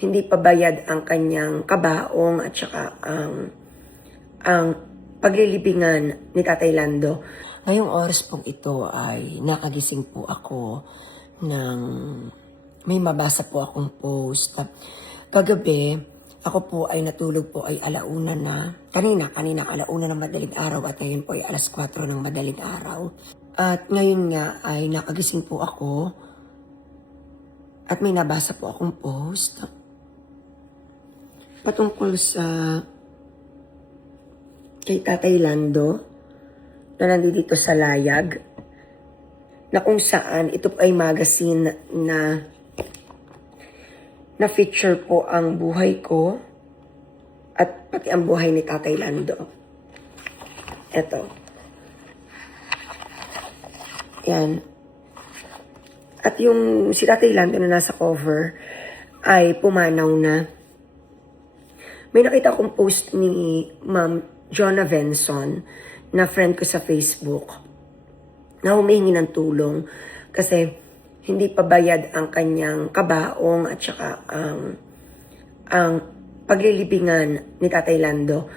hindi pa bayad ang kanyang kabaong at saka ang paglilibingan ni Tatay Lando. Ngayong oras pong ito ay nakagising po ako ng may mabasa po akong post. Kagabi, ako po ay natulog po ay alauna na. Kanina alauna ng madaling araw at ngayon po ay alas 4 ng madaling araw. At ngayon nga ay nakagising po ako at may nabasa po akong post patungkol sa kay Tatay Lando na nandito sa Layag, na kung saan ito ay magazine na feature po ang buhay ko at pati ang buhay ni Tatay Lando. Ito. Yan. At yung si Tatay Lando na nasa cover ay pumanaw na. May nakita akong post ni Ma'am Jonah Venson na friend ko sa Facebook na humihingi ng tulong kasi hindi pa bayad ang kanyang kabaong at saka ang paglilibingan ni Tatay Lando.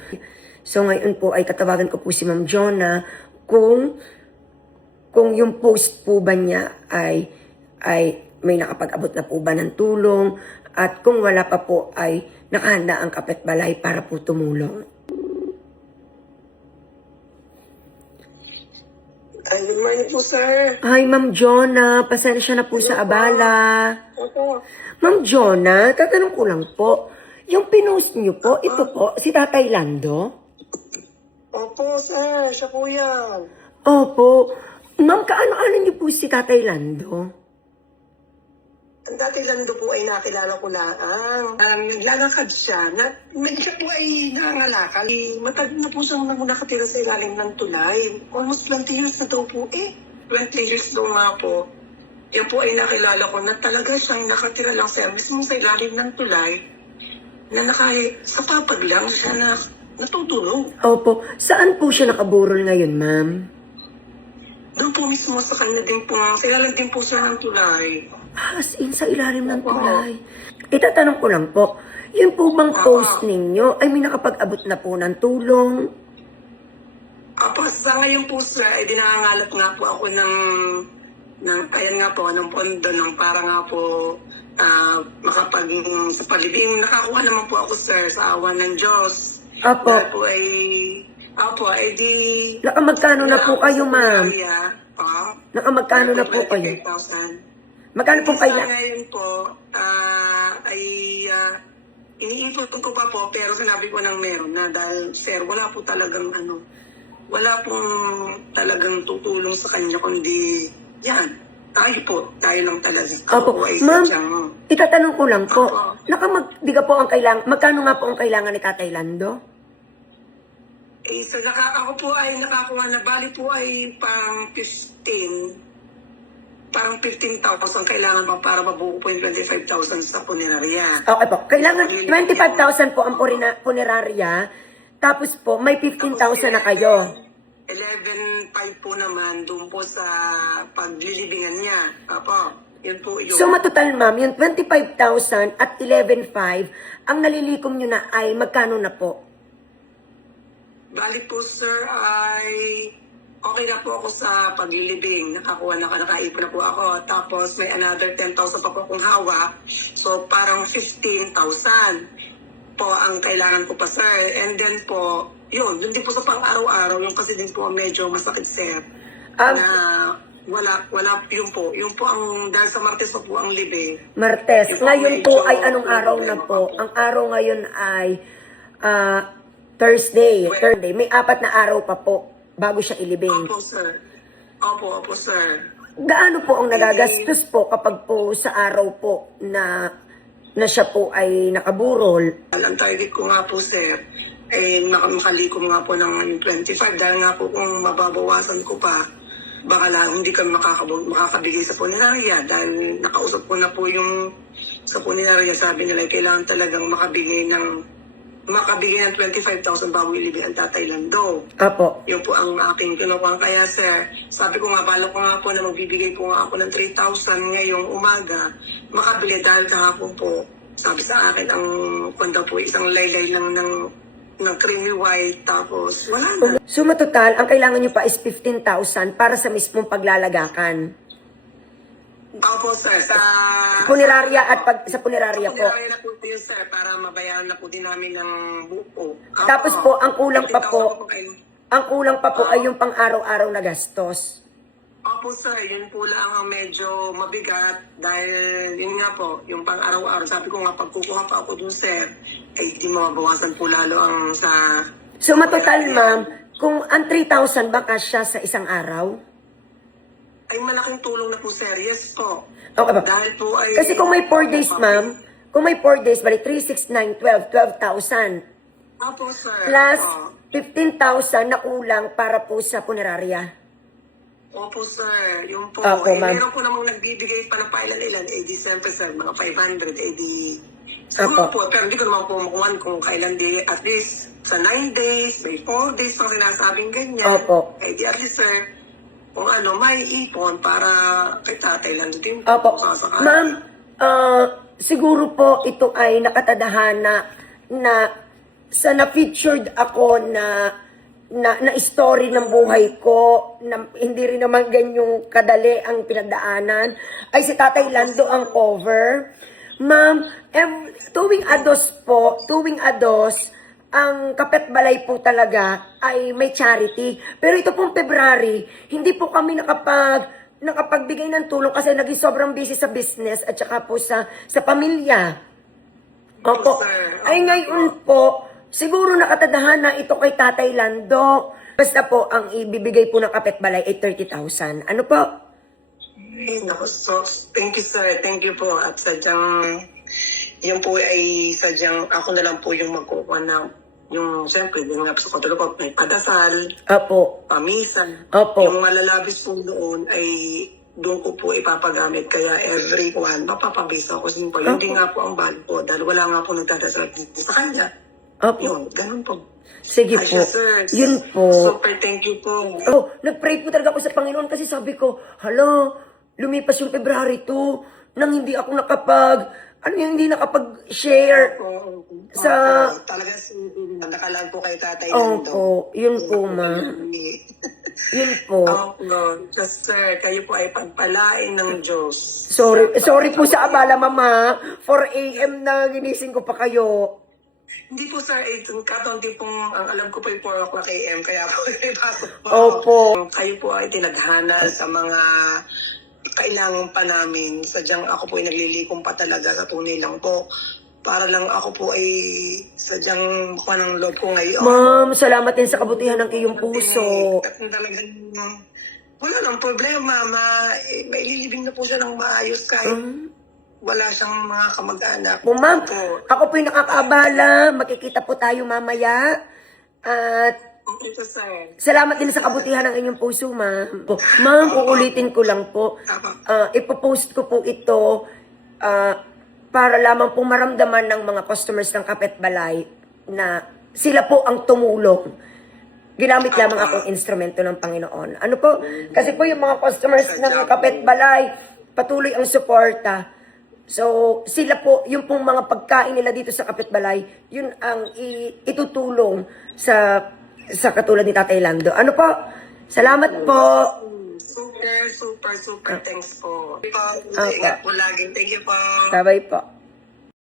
So ngayon po ay tatawagan ko po si Ma'am Jonah kung yung post po ba niya ay may nakapag-abot na po ba ng tulong at kung wala pa po ay nakahanda ang kapitbalay para po tumulong. Good morning po, sir. Hi, Ma'am Jonah. Pasensya na po sa abala. Opo. Ma'am Jonah, tatanong ko lang po. Yung pinost niyo po, ito po, si Tatay Lando? Opo, sir. Siya po yan. Opo. Ma'am, kaano-ano niyo po si Tatay Lando? Ang Tatay Lando po ay nakilala ko laang. Naglalakad siya. Siya po ay nangangalakal. Matag na po siyang nakatira sa ilalim ng tulay. Almost 20 years na daw po 20 years daw nga po. Yan po ay nakilala ko na talaga siyang nakatira lang siya mismo sa ilalim ng tulay na sa papag lang siya na natutulog. Opo. Saan po siya nakaburol ngayon, ma'am? Doon po mismo sa kanya din po, sa ilalim din po siya ng tulay. As in, sa ilalim ng tulay. Itatanong ko lang po, yun po bang post ninyo ay may nakapag-abot na po ng tulong? Apo, sa ngayon po sir, ay dinangalat nga po ako ng ayan nga po, ng pondo ng para nga po sa palibing. Nakakuha naman po ako sir sa awa ng Diyos. Apo. Dahil po ay di... Nakamagkano na po kayo, ma'am? Nakamagkano na po kayo? 5,000. Magkano po kayo? Ngayon po, iniipon ko pa po, pero sinabi ko nang meron na dahil, sir, wala po talagang wala pong talagang tutulong sa kanya, kundi, yan, tayo lang talaga. Opo, ma'am, itatanong ko lang po, magkano nga po ang kailangan ni Tatay Lando? Ako po ay nakakuha na, bali po ay pang 15,000 kailangan pa para mabuo po yung 25,000 sa punerarya. Okay po. Kailangan 25,000 po ang punerarya. Tapos po, may 15,000 na kayo. 11,500 po naman doon po sa paglilibingan niya. Apo, yun po yun. So, matotal ma'am, yung 25,000 at 11,500, ang nalilikom nyo na ay magkano na po? Bali po sir ay... Okay na po ako sa paglilibing. Nakaipon na po ako. Tapos may another 10,000 pa po akong hawak. So parang 15,000 po ang kailangan ko pa sir. And then po, yun din po sa pang-araw-araw. Yung kasi din po medyo masakit sir. Na wala yun po. Yun po ang, dahil sa Martes pa po ang libing. Martes. Ngayon po ay anong araw na po? Ang araw ngayon ay Thursday. May 4 na araw pa po bago siya ilibing. Opo, sir. Opo, sir. Gaano po ang nagagastos po kapag po sa araw po na siya po ay nakaburol? Ang target ko nga po, sir, ay makalikom nga po ng 25 dahil nga po kung mababawasan ko pa, baka lang hindi kami makakabigay sa punerarya dahil nakausap ko na po yung sa punerarya, sabi nila kailangan talagang makabigay ng 25,000 bago ilibing ang Tatay Lando. Apo. Yun po ang aking kinukuha. Kaya sir, sabi ko nga, balak ko nga po na magbibigay ko nga ako ng 3,000 ngayong umaga, makabili dahil kahapon po, Sabi sa akin, ang kwento po, isang laylay lang ng creamy white, tapos wala na. Suma total, ang kailangan nyo pa is 15,000 para sa mismong paglalagakan. Opo, sir, Punerarya at sa punerarya po. Punerarya na po yun, sir, para mabayaran na po din namin ng buo. Opo. Tapos po, ang kulang pa 50,000 po, kayo. ang kulang pa po ay yung pang-araw-araw na gastos. Opo, sir, yun po lang ang medyo mabigat dahil yun nga po, yung pang-araw-araw. Sabi ko nga, pag kukuha pa ako dun, sir, ay di mabawasan po lalo ang sa... So, matotal, ma'am, kung ang 3,000 ba kasya sa isang araw? Ay malaking tulong na po, sir. Yes po. Okay ba? Dahil po ay... Kasi kung may 4 days, ma'am, kung may 4 days, bali 3, 6, 9, 12,000. Opo, sir. Plus, Opo. 15,000 na kulang para po sa punerarya. Opo, sir. Yung po. Opo, ma'am. Meron po namang nagbibigay pa ng pailan-ilan. Eh, di siyempre, sir, mga 500. Eh, di... Opo. po. Pero hindi ko naman po makuhan kung kailan di. At least, sa 9 days, may 4 days pang sinasabing ganyan. Opo. Eh, di at least, sir, kung ano, may ipon para kay tatay lang din po. Opo. Sasakali. Ma'am, siguro po ito ay nakatadhana na sa na-featured ako na story ng buhay ko, na hindi rin naman ganyong kadali ang pinagdaanan, ay si Tatay Lando ang cover. Ma'am, tuwing ados, ang Kapet Balay po talaga ay may charity. Pero ito pong February, hindi po kami nakapagbigay ng tulong kasi naging sobrang busy sa business at saka po sa pamilya. Opo. Sir. Ay ngayon po, siguro nakatadahan na ito kay Tatay Lando. Basta po, ang ibibigay po ng Kapet Balay ay 30,000. Ano po? Ay, naku, so, thank you, sir. Thank you po. At sadyang, yun po ay sadyang, ako na lang po yung magkukuha ng, yung, siyempre, yung nga sa katulo ko, may padasal, Opo. pamisan. Opo. Yung malalabis po doon ay doon ko po ipapagamit. Kaya every one, mapapabisa ko. Simple. Hindi nga po ang bali po. Dahil wala nga po nagdadasal dito sa kanya. Opo. Yun, ganun po. Sige Ay, po. sir. Yun po. Super thank you po. Oh, nag-pray po talaga ako sa Panginoon kasi sabi ko, hala, lumipas yung February 2 nang hindi ako hindi nakapag-share. Sa... Talaga, nakalag po kay Tatay Lando. Opo, yun po, ma'am. Yun po. Opo, just sir, kayo po ay pagpalain ng Diyos. Sorry po sa abala, mama. 4 a.m. na ginising ko pa kayo. Hindi po sir, kataon din pong, ang alam ko po ay 4 o'clock a.m. Kaya po ay pasok po. Opo. Kayo po ay tinaghana sa mga kailangan pa namin. Sadyang ako po ay naglilikom pa talaga sa tunay lang po. Para lang ako po ay sadyang kuha ng loob ko ngayon. Ma'am, salamat din sa kabutihan ng iyong puso. At talagang wala nang problema, maililibing na po siya ng maayos kahit wala siyang mga kamag-anak. Po, ma'am, ako po yung nakakaabala. Makikita po tayo mamaya. At Okay po, sir. salamat din sa kabutihan ng inyong puso, ma'am. Ma'am, uulitin ko lang po. Ipopost ko po ito para lamang po maramdaman ng mga customers ng Kapet Balay na sila po ang tumulong. Ginamit lamang akong instrumento ng Panginoon. Ano po? Kasi po yung mga customers ng Kapet Balay, patuloy ang suporta. So, sila po, yung pong mga pagkain nila dito sa Kapet Balay, yun ang itutulong sa katulad ni Tatay Lando. Ano po? Salamat po. Super, super, super thanks po. Okay. Ingat po lagi. Thank you po. Bye-bye po.